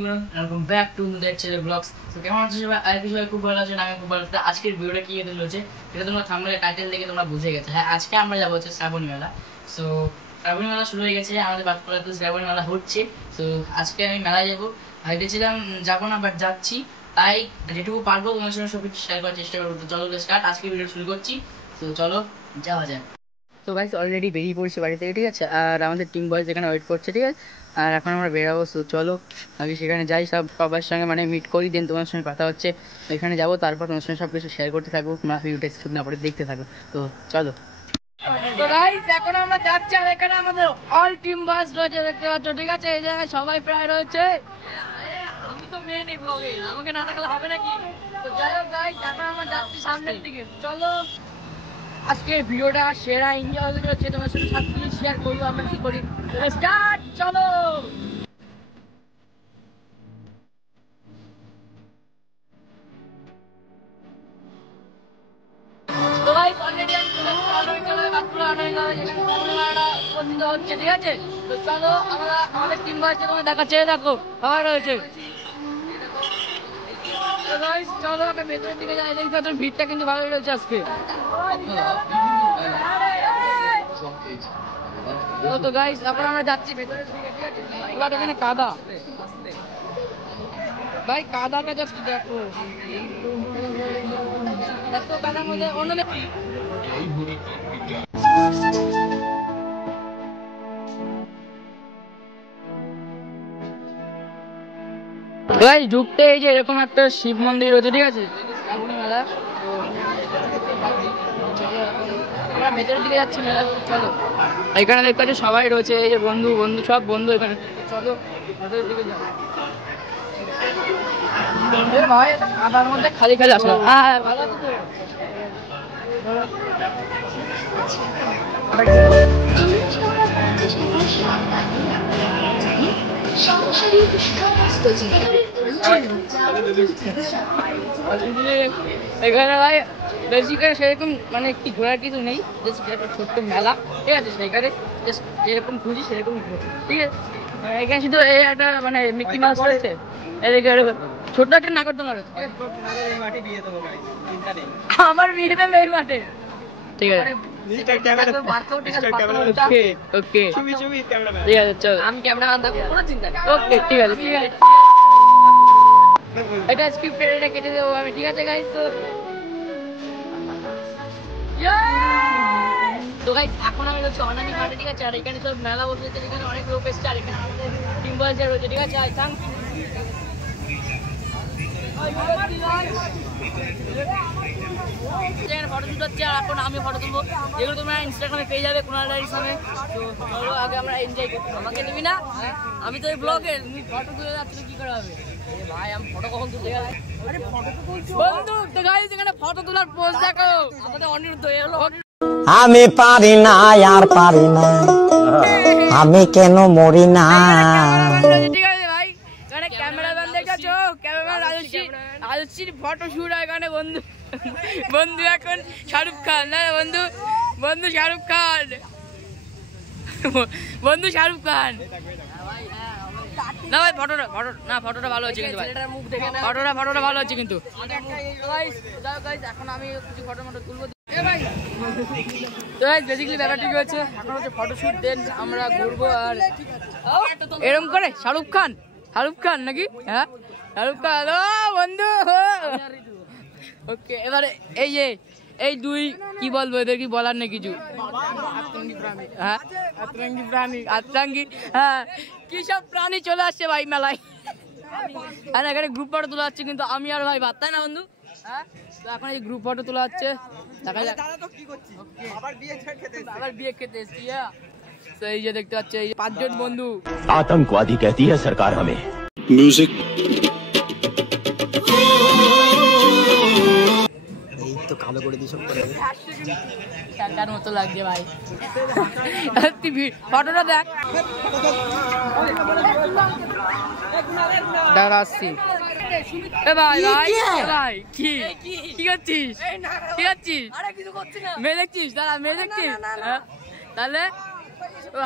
welcome back to the channel vlogs. So কেমন আছো সবাই? আই সবাই খুব ভালো আছেন, আমি খুব ভালো আছি। আজকের ভিডিওটা কি হতে চলেছে এটা তোমরা থাম্বনেল টাইটেল দেখে তোমরা বুঝে গেছো। হ্যাঁ, আজকে আমরা যাবো হচ্ছে শ্রাবণী মেলা। সো শ্রাবণী মেলা শুরু হয়ে গেছে, আমাদের বাঁকুড়াতে শ্রাবণী মেলা হচ্ছে। সো আজকে আমি মেলায় যাবো, ভেবেছিলাম যাবো না, বাট যাচ্ছি। তাই যেটুকু পারবো তোমার সঙ্গে সব কিছু শেয়ার করার চেষ্টা করবো। তো চলো স্টার্ট, আজকে ভিডিও শুরু করছি। তো চলো যাওয়া যাক। তো গাইস অলরেডি বেরিয়ে পড়ছি বাড়ি থেকে, ঠিক আছে। আর আমাদের টিম বয়েজ এখানে ওয়েট করছে, ঠিক আছে। আর এখন আমরা বেরাবো। তো চলো আগে সেখানে যাই, সবার সঙ্গে মানে মিট করি, দেন তোমার সঙ্গে কথা হচ্ছে। এখানে যাবো, তারপর তোমার সঙ্গে সব কিছু শেয়ার করতে থাকবো, তোমরা ভিডিওটা শুনে পরে দেখতে থাকো। তো চলো। তো গাইস এখন আমরা যাচ্ছি, আর এখানে আমাদের অল টিম বাস রয়েছে, দেখতে পাচ্ছ, ঠিক আছে। এই জায়গায় সবাই প্রায় রয়েছে। আমি তো মেন এই ব্লগে, আমাকে না থাকলে হবে নাকি? তো যাই হোক গাইস, এখন আমরা যাচ্ছি সামনের দিকে, চলো। আজকে ভিডিওটা সেরা এনজয় হচ্ছে, তোমার সাথে সব কিছু শেয়ার করবো আমরা কি করি। স্টার্ট, চলো। তো ভাই অলরেডি হচ্ছে, ঠিক আছে। তো চলো আমরা আমাদের টিম রয়েছে, তোমার দেখাচ্ছে, দেখো সবাই রয়েছে। চলো আমরা ভেতরের দিকে যাই, দেখতে ভিড়টা কিন্তু ভালোই রয়েছে আজকে। তো গাইস এখন আমরা যাচ্ছি ভেতরের দিকে, ঠিক আছে। এবার এখানে কাদা, ভাই কাদাটা জাস্ট দেখো, এত কাদার মধ্যে অন্য ঢুকতে এই যে এরকম একটা শিব মন্দির রয়েছে, ঠিক আছে। মেলা আমরা ভেতরের দিকে যাচ্ছি মেলা, চলো। এখানে দেখতে পাচ্ছি সবাই রয়েছে, এই যে বন্ধু বন্ধু সব বন্ধু এখানে, চলো ভেতরের দিকে যাও। ভাই কাদার মধ্যে খালি খালি আসলাম। হ্যাঁ ভালো আছে তো। এখানে ভাই বেশি করে সেরকম মানে একটি ঘোরার কিছু নেই, একটা ছোট্ট মেলা, ঠিক আছে। সেখানে যেরকম খুঁজি সেরকম ঘুরি, ঠিক আছে। এখানে শুধু এই একটা মানে মিকি মাউস রয়েছে, এদিকে ছোট্ট একটা নাগরদোলা রয়েছে। আমার বিয়ে দেবে এই মাঠে, ঠিক আছে। ওকে ঠিক আছে, চল। আমি ক্যামেরা কোনো চিন্তা নেই। ওকে ঠিক আছে, ঠিক আছে। এটা স্ক্রিপ্টেড, এটা কেটে দেবো আমি, ঠিক আছে গাইস। তো গাইস এখন আমি হচ্ছে অনানি মাঠে, ঠিক আছে। আর এখানে সব মেলা বসেছে, এখানে অনেক লোক এসছে, আর এখানে আমাদের টিম বয়েজ রয়েছে, ঠিক আছে। ফটো শুট হচ্ছে, আর এখন আমি ফটো তুলবো, যেগুলো তোমরা ইনস্টাগ্রামে পেয়ে যাবে কোনাল ডায়েরির সামনে। তো চলো আগে আমরা এনজয় করবো। আমাকে নিবি না? আমি তো এই ব্লগের, তুমি ফটো তুলে যাচ্ছ, কি করে হবে ভাই? আমি ফটো কখন তুলতে গেলে বন্ধু। তো গাইস এখানে ফটো তোলার পোজ দেখো, আমাদের অনিরুদ্ধ এলো। আমি পারি না আর পারি না, আমি কেন মরি না। ঠিক আছে ভাই, এখানে ক্যামেরাম্যান দেখেছো, ক্যামেরাম্যান আজুচির ফটো শুট হয় এখানে। বন্ধু বন্ধু এখন শাহরুখ খান, না বন্ধু, বন্ধু শাহরুখ খান, বন্ধু শাহরুখ খান। না ভাই ফটোটা ভালো হচ্ছে কিন্তু, ফটোটা ভালো হচ্ছে কিন্তু। এখন আমি কিছু ফটো তুলবো। তো বেসিক্যালি ব্যাপারটা কি হচ্ছে, এখন হচ্ছে ফটোশুট, দেন আমরা ঘুরবো। আর এরকম করে শাহরুখ খান নাকি? হ্যাঁ শাহরুখ খান, ও বন্ধু। ওকে এবারে এই দুই কি বলবো, এদের কি বলার নেই কিছু। হ্যাঁ আতরঙ্গি, হ্যাঁ কি সব প্রাণী চলে আসছে ভাই মেলায়। আর এখানে গ্রুপ ফটো তোলা হচ্ছে কিন্তু আমি আর ভাই বাদ, তাই না বন্ধু? হ্যাঁ তো এখন এই গ্রুপ ফটো তোলা হচ্ছে, দেখা যাক। আবার বিয়ে খেতে এসছি। তো এই যে দেখতে পাচ্ছি এই 5 জন বন্ধু। आतंकवादी कहती है सरकार हमें। म्यूजिक तो कालो করে দিছ করে টাটার মতো লাগছে ভাই। ফটোটা দেখ, দাঁড়াচ্ছি। ভাই কি করছিস? মেয়ে দেখছিস? দাঁড়া, মেয়ে দেখছিস? তাহলে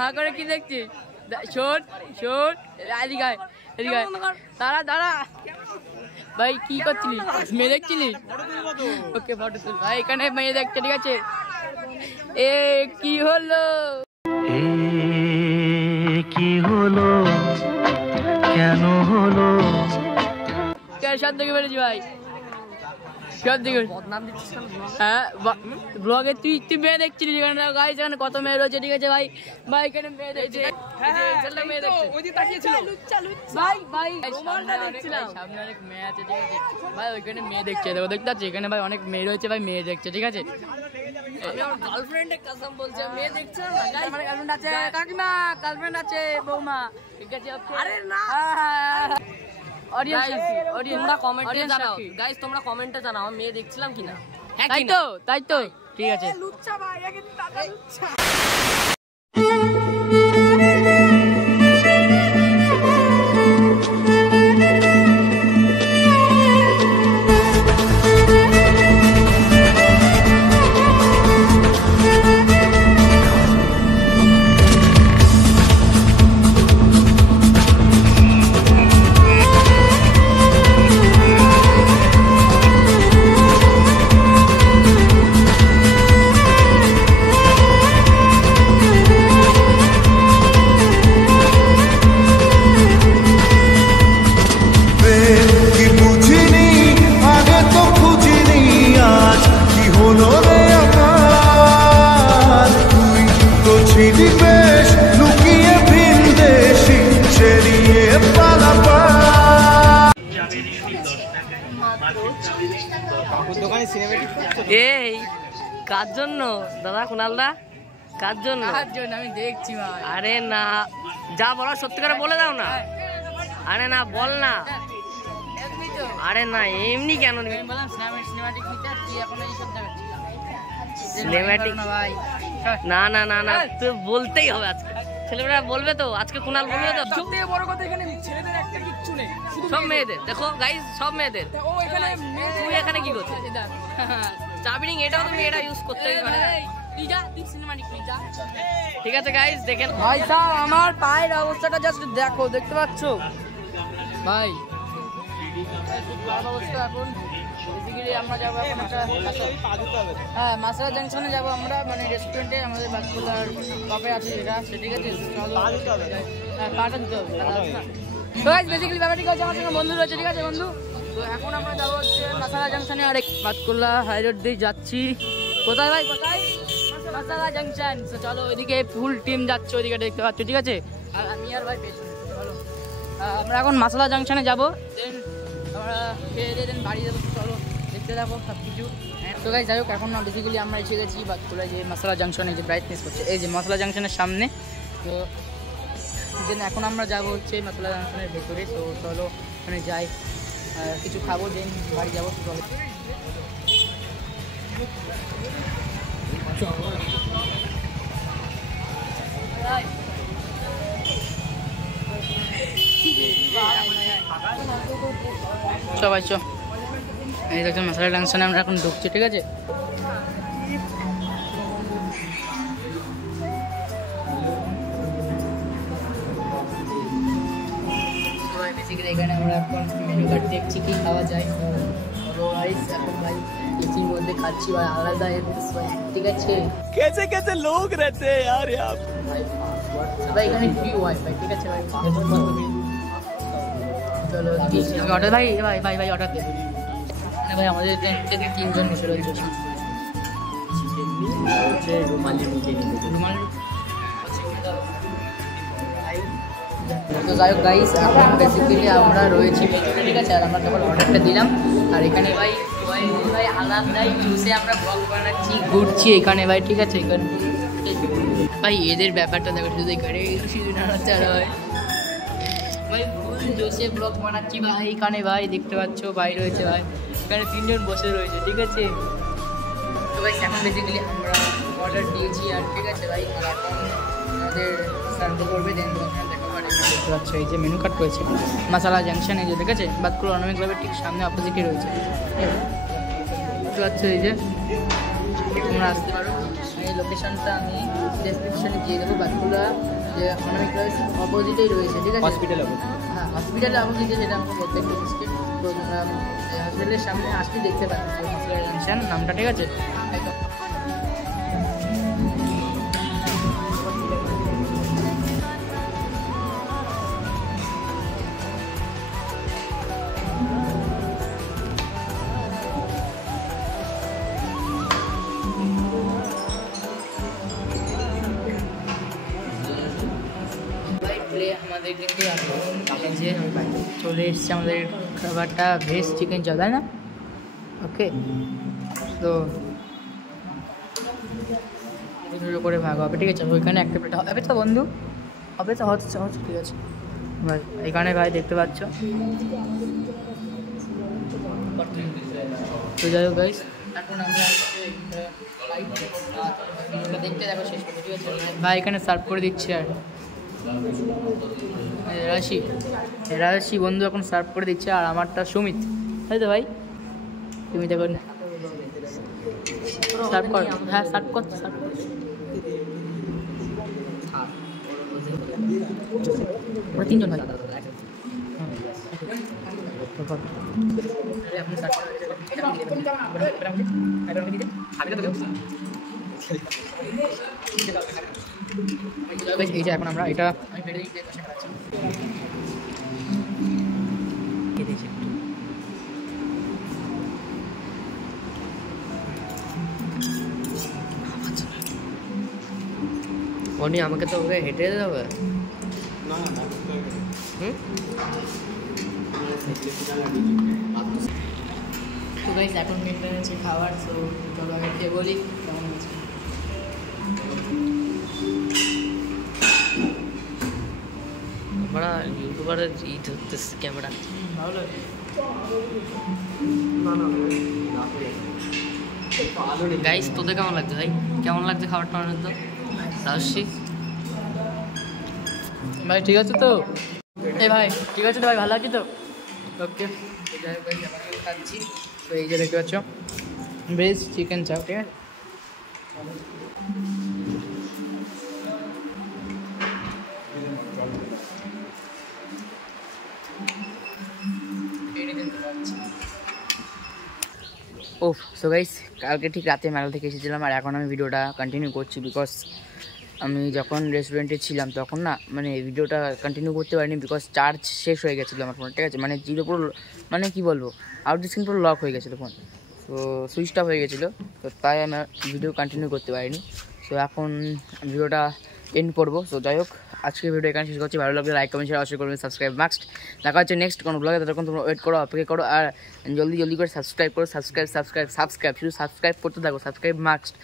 হা করে কি দেখছিস? শোন এদিকে দাঁড়া দাঁড়া ভাই কি করছিলি মেয়ে দেখছিলি ওকে ফটো তুল ভাই এখানে মেয়ে দেখছে ঠিক আছে এ কি হলো কি হলো কেন হলো সব দেখে বেড়েছি ভাই সব দেখে হ্যাঁ ব্লগে তুই মেয়ে দেখছিলি এখানে গাইস এখানে কত মেয়ে রয়েছে ঠিক আছে ভাই ভাই এখানে মেয়ে দেখছে সামনে অনেক মেয়ে আছে ঠিক আছে ভাই ওইখানে মেয়ে দেখছে দেখো দেখতে পাচ্ছি এখানে ভাই অনেক মেয়ে রয়েছে ভাই মেয়ে দেখছে ঠিক আছে গার্লফ্রেন্ডের কসম বলছে মেয়ে দেখছে আমার গার্লফ্রেন্ড আছে কাকিমা গার্লফ্রেন্ড আছে বৌমা ঠিক আছে আরে না তোমরা কমেন্টে জানাও গাইস তোমরা কমেন্টে জানাও আমি মেয়ে দেখছিলাম কিনা তাই তো ঠিক আছে লুচ্চা ভাই আগে দাদা লুচ্চা এই কার জন্য দাদা কুনালদা কার জন্য আমি দেখছি ভাই আরে না যা বলো সত্যি করে বলে দাও না আরে না বল না আরে না এমনি কেন সিনেম্যাটিক না না না না তুই বলতেই হবে আজকে ছেলেমেয়েরা বলবে তো আজকে কুনাল বলবে তো সবথেকে বড় কথা এখানে ছেলেদের একটা কিচ্ছু নেই সব মেয়েদের দেখো গাইস সব মেয়েদের তুই এখানে কি করছিস চাবিরিং এটাও তো মেয়েরা ইউজ করতে পারে ঠিক আছে গাইস দেখেন ভাই সাহেব আমার পায়ের অবস্থাটা জাস্ট দেখো দেখতে পাচ্ছো ভাই অবস্থা এখন বেসিক্যালি আমরা যাবো এখন হ্যাঁ মাসালা জাংশনে যাবো আমরা মানে রেস্টুরেন্টে আমাদের বাসকুলার কাপে আছে যেটা ঠিক আছে হ্যাঁ পাটা দিতে হবে তো গাইস বেসিক্যালি ব্যাপারটি হচ্ছে আমার সঙ্গে বন্ধু রয়েছে ঠিক আছে বন্ধু তো এখন আমরা যাবো হচ্ছে মাসালা জাংশনে আর বাসকুলা হাই রোড দিয়ে যাচ্ছি কোথায় ভাই কোথায় মাসালা জাংশন তো চলো ওইদিকে ফুল টিম যাচ্ছে ওইদিকে দেখতে পাচ্ছ ঠিক আছে আর আমি আর ভাই পেছনে চলো আমরা এখন মাসালা জাংশনে যাবো দেন আমরা খেয়ে দেন বাড়ি যাবো চলো দেখতে যাবো সব কিছু তো গাইস যাই হোক এখন না বেসিক্যালি আমরা এসে গেছি বাতকুলা যে মাসালা জাংশনে যে ব্রাইটনেস করছে এই যে মাসালা জাংশনের সামনে তো দেন এখন আমরা যাবো হচ্ছে মাসালা জাংশনের ভেতরে তো চলো ওখানে যাই কিছু খাবো দেন বাড়ি যাবো চলো সবাই চো এই দেখুন মাসালা জাংশনে আমরা এখন ঢুকছি ঠিক আছে এখানে আমরা এখন মেনু কার্ড দেখছি কি খাওয়া যায় এখন ভাই এসির মধ্যে খাচ্ছি ভাই আলাদা ঠিক আছে कैसे कैसे लोग रहते हैं यार यहाँ ভাই এখানে ফ্রি ওয়াইফাই ঠিক আছে ভাই চলো অর্ডার ভাই ভাই ভাই ভাই অর্ডার দেবেন ভাই আমাদের থেকে 3 জন বসে রয়েছে রুমালি তো যাই হোক গাইস এখন বেসিক্যালি আমরা রয়েছি মেনুতে ঠিক আছে আর আমরা কেবল অর্ডারটা দিলাম আর এখানে ভাই ভাই আলাদাই জুসে আমরা ব্লগ বানাচ্ছি ঘুরছি এখানে ভাই ঠিক আছে এখানে ভাই এদের ব্যাপারটা দেখো শুধু এখানে নাড়াচাড়া হয় ভাই ফুল জোসে ব্লগ বানাচ্ছি ভাই এখানে ভাই দেখতে পাচ্ছ ভাই রয়েছে ভাই এখানে 3 জন বসে রয়েছে ঠিক আছে তো ভাই এখন বেসিক্যালি আমরা অর্ডার দিয়েছি আর ঠিক আছে ভাই আর এখন আমাদের সার্ভ করবে দেন দেখতে পাচ্ছ এই যে মেনু কার্ড রয়েছে মাসালা জাংশন এই যে ঠিক আছে বাতকুলা অনামিক ক্লাবের ঠিক সামনে অপোজিটে রয়েছে দেখতে পাচ্ছ এই যে তোমরা আসতে পারো এই লোকেশনটা আমি ডেসক্রিপশনে দিয়ে দেবো বাতকুলা যে অনামিক ক্লাবের অপোজিটেই রয়েছে ঠিক আছে হসপিটাল হসপিটালে অপোজিটে যেটা আমাকে বলতে একটু মুশকিল, তো তোমরা হসপিটালের সামনে আসলে দেখতে পাচ্ছ জাংশন নামটা, ঠিক আছে? আমাদের কিন্তু এখন যে চলে এসছে আমাদের খাবারটা, ভেজ চিকেন চাও, তাই না? ওকে, তো করে ভাগ হবে, ঠিক আছে? ওইখানে একটা প্লেট হবে তো বন্ধু, হবে তো, হচ্ছে হচ্ছে, ঠিক আছে ভাই। এখানে ভাই দেখতে পাচ্ছ, তো যাই হোক গাইস, এখন আমরা দেখতে দেখো শেষ করবো, ঠিক আছে ভাই? এখানে সার্ভ করে দিচ্ছি। আর রাশি বন্ধু এখন সার্ভ করে দিচ্ছে, আর আমারটা সুমিত, তাই তো ভাই? তুমি দেখো সার্ভ কর, হ্যাঁ সার্ভ কর, সার্ভ কর। ওরা তিনজন ভাই। এই যে এখন আমরা এটা অনি আমাকে তো ওকে হেঁটে যেতে হবে। তো গাইস এখন মেনটা হচ্ছে খাবার, তো চলো আগে খেয়ে বলি কেমন হয়েছে। আমরা ইউটিউবারের ই ধরতেছি ক্যামেরা। ভালো লাগে। গাইস তোদের কেমন লাগছে ভাই? কেমন লাগছে খাবারটা অনেক? তো রাশি ভাই ঠিক আছে তো? এই ভাই ঠিক আছে তো ভাই, ভালো লাগছে তো? ওকে, খাচ্ছি। তো এই যে দেখতে পাচ্ছ ভেজ চিকেন চাও, ঠিক আছে? ও সো গাইস, কালকে ঠিক রাতে মেলা থেকে এসেছিলাম, আর এখন আমি ভিডিওটা কন্টিনিউ করছি বিকজ আমি যখন রেস্টুরেন্টে ছিলাম তখন না মানে ভিডিওটা কন্টিনিউ করতে পারিনি, বিকজ চার্জ শেষ হয়ে গেছিলো আমার ফোনে, ঠিক আছে? মানে জিরো পুরো, মানে কী বলবো, আউট স্ক্রিন পুরো লক হয়ে গেছিলো ফোন, তো সুইচ অফ হয়ে গেছিলো, তো তাই আমি ভিডিও কন্টিনিউ করতে পারিনি। সো এখন ভিডিওটা এন্ড করবো। সো যাই হোক, আজকে ভিডিও এখানে শেষ করছি। ভালো লাগলে লাইক কমেন্ট শেয়ার অবশ্যই করবেন, সাবস্ক্রাইব মাস্ট। দেখা হচ্ছে নেক্সট কোনো ব্লগে, ততক্ষণ তোমরা ওয়েট করো, অপেক্ষা করো, আর জলদি করে সাবস্ক্রাইব করো, সাবস্ক্রাইব শুধু সাবস্ক্রাইব করতে থাকো, সাবস্ক্রাইব মাস্ট।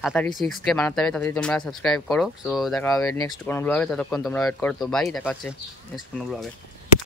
তাড়াতাড়ি 6K বানাতে হবে, তাড়াতাড়ি তোমরা সাবস্ক্রাইব করো। সো দেখা হবে নেক্সট কোনো ব্লগে, ততক্ষণ তোমরা ওয়েট করো। তো বাই, দেখা হচ্ছে নেক্সট কোনো ব্লগে।